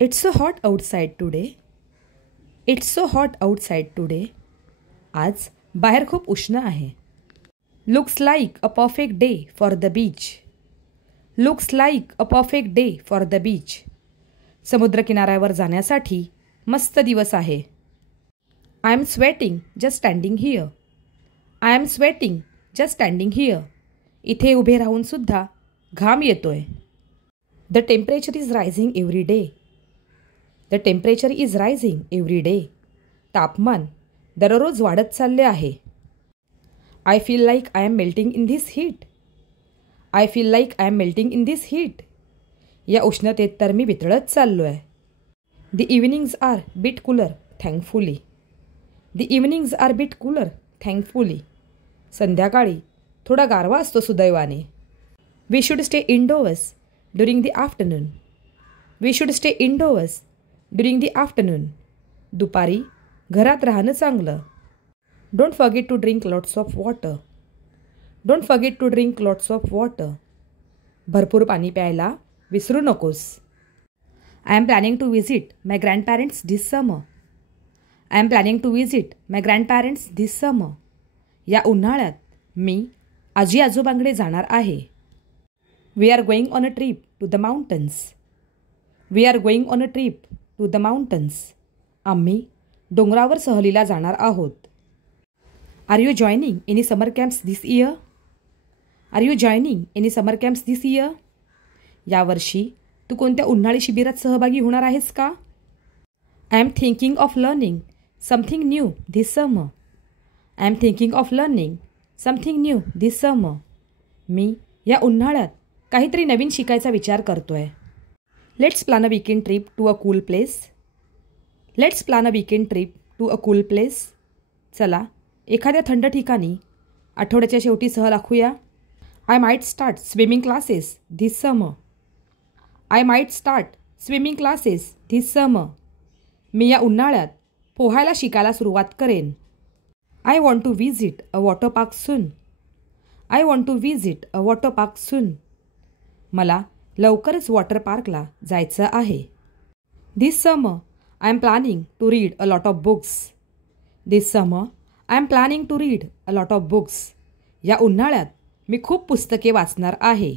It's so hot outside today. It's so hot outside today. आज बाहेर खूप उष्ण आहे. Looks like a perfect day for the beach. Looks like a perfect day for the beach. समुद्रकिनाऱ्यावर जाण्यासाठी मस्त दिवस आहे. I am sweating just standing here. I am sweating just standing here. इथे उभे राहून सुद्धा घाम येतोय. The temperature is rising every day. The temperature is rising every day. तापमान दररोज वाढत चालले आहे. I feel like I am melting in this heat. I feel like I am melting in this heat. या उष्णतेत तर मी वितळत चाललो आहे. The evenings are bit cooler, thankfully. The evenings are bit cooler, thankfully. संध्याकाळी थोडा गारवा असतो सुदैवाने. We should stay indoors during the afternoon. We should stay indoors during the afternoon. दुपारी घरात राहणं चांगलं. Don't forget to drink lots of water. Don't forget to drink lots of water. भरपूर पाणी प्यायला विसरू नकोस. I am planning to visit my grandparents this summer. I am planning to visit my grandparents this summer. या उन्हाळ्यात मी आजी आजोबांकडे जाणार आहे. We are going on a trip to the mountains. We are going on a trip to the mountains. आम्ही डोंगरावर सहलीला जाणार आहोत. Are you joining any summer camps this year? Are you joining any summer camps this year? यावर्षी तू कोणत्या उन्हाळी शिबिरात सहभागी होणार आहेस का? I am thinking of learning something new this summer. I am thinking of learning something new this summer. मी या उन्हाळ्यात काहीतरी नवीन शिकायचा विचार करतोय. Let's plan a weekend trip to a cool place. Let's plan a weekend trip to a cool place. चला एखाद्या थंड ठिकाणी आठवड्याच्या शेवटी सहल आखूया. I might start swimming classes this summer. I might start swimming classes this summer. मी या उन्हाळ्यात पोहायला शिकायला सुरुवात करेन. I want to visit a water park soon. I want to visit a water park soon. मला लवकरच वॉटर पार्कला जायचं आहे. This summer I am planning to read a lot of books. This summer I am planning to read a lot of books. या उन्हाळ्यात मी खूप पुस्तके वाचणार आहे.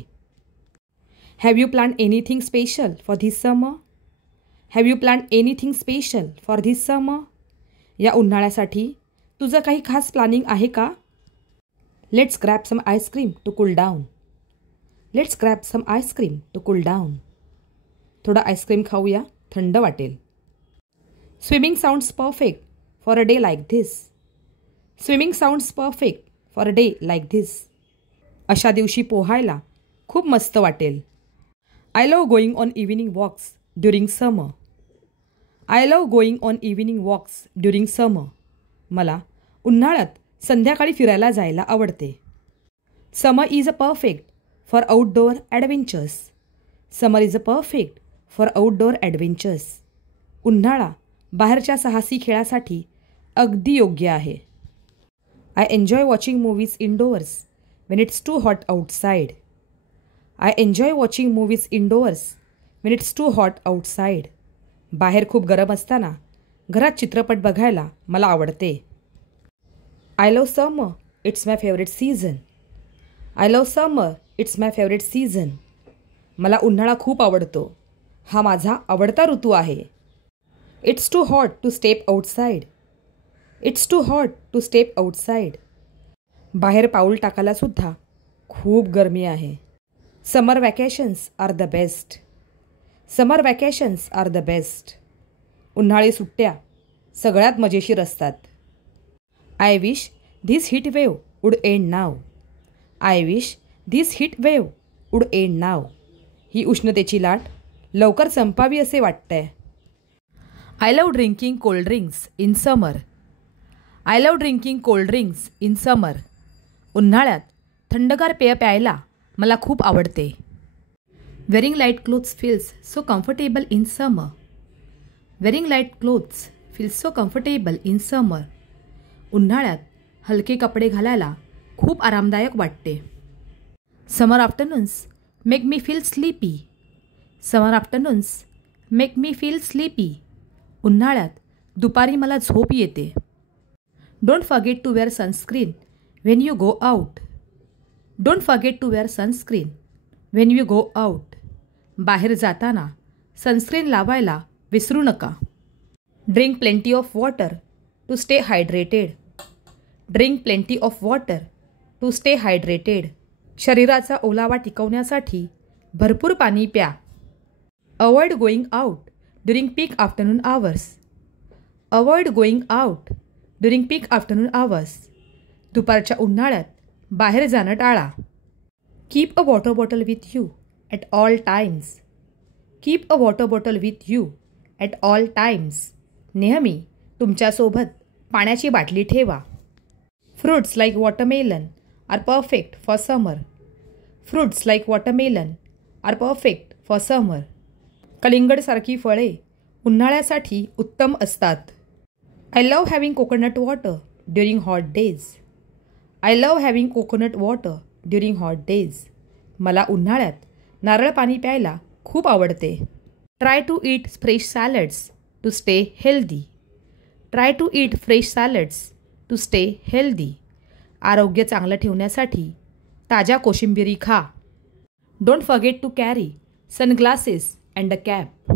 Have you planned anything special for this summer? Have you planned anything special for this summer? या उन्हाळ्यासाठी तुझं काही खास प्लॅनिंग आहे का? Let's grab some ice cream to cool down. Let's grab some ice cream to cool down. थोडा ice cream खाऊया, थंड वाटेल. Swimming sounds perfect for a day like this. Swimming sounds perfect for a day like this. अशा दिवशी पोहायला खूप मस्त वाटेल. I love going on evening walks during summer. I love going on evening walks during summer. मला उन्हाळ्यात संध्याकाळी फिरायला जायला आवडते. Summer is a perfect for outdoor adventures. Summer is a perfect for outdoor adventures. उन्हाळा बाहेरच्या साहसी खेळासाठी अगदी योग्य आहे. I enjoy watching movies indoors when it's too hot outside. I enjoy watching movies indoors when it's too hot outside. बाहेर खूप गरम असताना घरात चित्रपट बघायला मला आवडते. I love summer. It's my favorite season. I love summer. It's my favorite season. मला उन्हाळा खूप आवडतो. हा माझा आवडता ऋतू आहे. It's too hot to step outside. It's too hot to step outside. बाहेर पाऊल टाकायला सुद्धा खूप गरमी आहे. Summer vacations are the best. Summer vacations are the best. उन्हाळी सुट्ट्या सगळ्यात मजेशीर असतात. I wish this heat wave would end now. I wish this heat wave would end now. ही उष्णतेची लाट लवकर संपावी असे वाटतंय. I love drinking cold drinks in summer. I love drinking cold drinks in summer. उन्हाळ्यात थंडगार पेय प्यायला मला खूप आवडते. Wearing light clothes feels so comfortable in summer. Wearing light clothes feels so comfortable in summer. उन्हाळ्यात हलके कपडे घालायला खूप आरामदायक वाटते. Summer afternoons make me feel sleepy. Summer afternoons make me feel sleepy. उन्हाळ्यात दुपारी मला झोप येते. Don't forget to wear sunscreen when you go out. Don't forget to wear sunscreen when you go out. बाहेर जाताना सनस्क्रीन लावायला विसरू नका. Drink plenty of water to stay hydrated. Drink plenty of water to stay hydrated. शरीराचा ओलावा टिकवण्यासाठी भरपूर पाणी प्या. Avoid going out during peak afternoon hours. Avoid going out during peak afternoon hours. दुपारच्या उन्हाळ्यात बाहेर जाणं टाळा. Keep a water bottle with you at all times. Keep a water bottle with you at all times. नेहमी तुमच्यासोबत पाण्याची बाटली ठेवा. Fruits like watermelon are perfect for summer. Fruits like watermelon are perfect for summer. कलिंगडसारखी फळे उन्हाळ्यासाठी उत्तम असतात. I love having coconut water during hot days. I love having coconut water during hot days. मला उन्हाळ्यात नारळ पाणी प्यायला खूप आवडते. Try to eat fresh salads to stay healthy. Try to eat fresh salads to stay healthy. आरोग्य चांगलं ठेवण्यासाठी ताज्या कोशिंबिरी खा. Don't forget to carry sunglasses and a cap.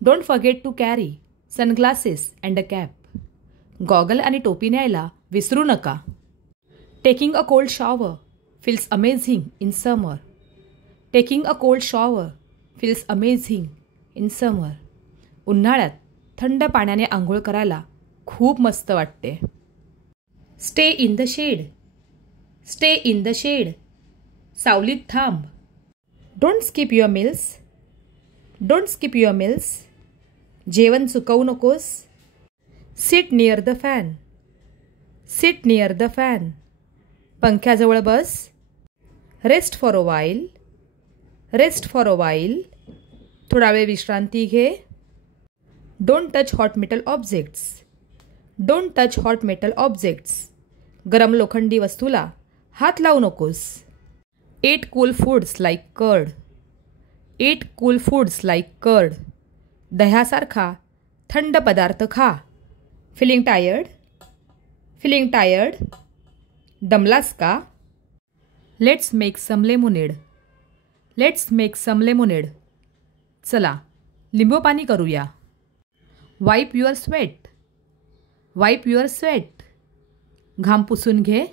Don't forget to carry sunglasses and a cap. Goggle आणि टोपी न्यायला विसरू नका. Taking a cold shower feels amazing in summer. Taking a cold shower feels amazing in summer. उन्हाळ्यात थंड पाण्याने आंघोळ करायला खूप मस्त वाटते. Stay in the shade. Stay in the shade. सावलीत थांब. Don't skip your meals. Don't skip your meals. जेवण चुकवू नकोस. Sit near the fan. Sit near the fan. पंख्याजवळ बस. Rest for a while. Rest for a while. थोडा वेळ विश्रांती घे. Don't touch hot metal objects. Don't touch hot metal objects. गरम लोखंडी वस्तूला हात लावू नकोस. Eat cool foods like curd. Eat cool foods like curd. दह्यासारखा थंड पदार्थ खा. Feeling tired. Feeling tired. दमलास का? Let's make some lemonade. Let's make some lemonade. चला लिंबू पाणी करूया. Wipe your sweat. Wipe your sweat. घाम पुसून घे.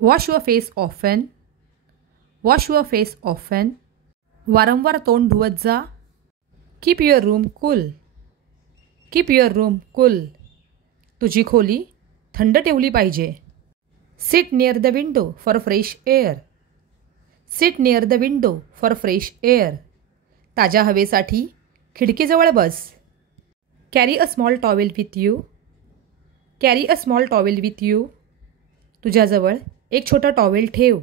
Wash your face often. Wash your face often. वारंवार तोंड धुवत जा. Keep your room cool. Keep your room cool. तुझी खोली थंड ठेवली पाहिजे. Sit near the window for fresh air. Sit near the window for fresh air. ताज्या हवेसाठी खिडकीजवळ बस. Carry a small towel with you. Carry a small towel with you. तुझ्याजवळ एक छोटा टॉवेल ठेव.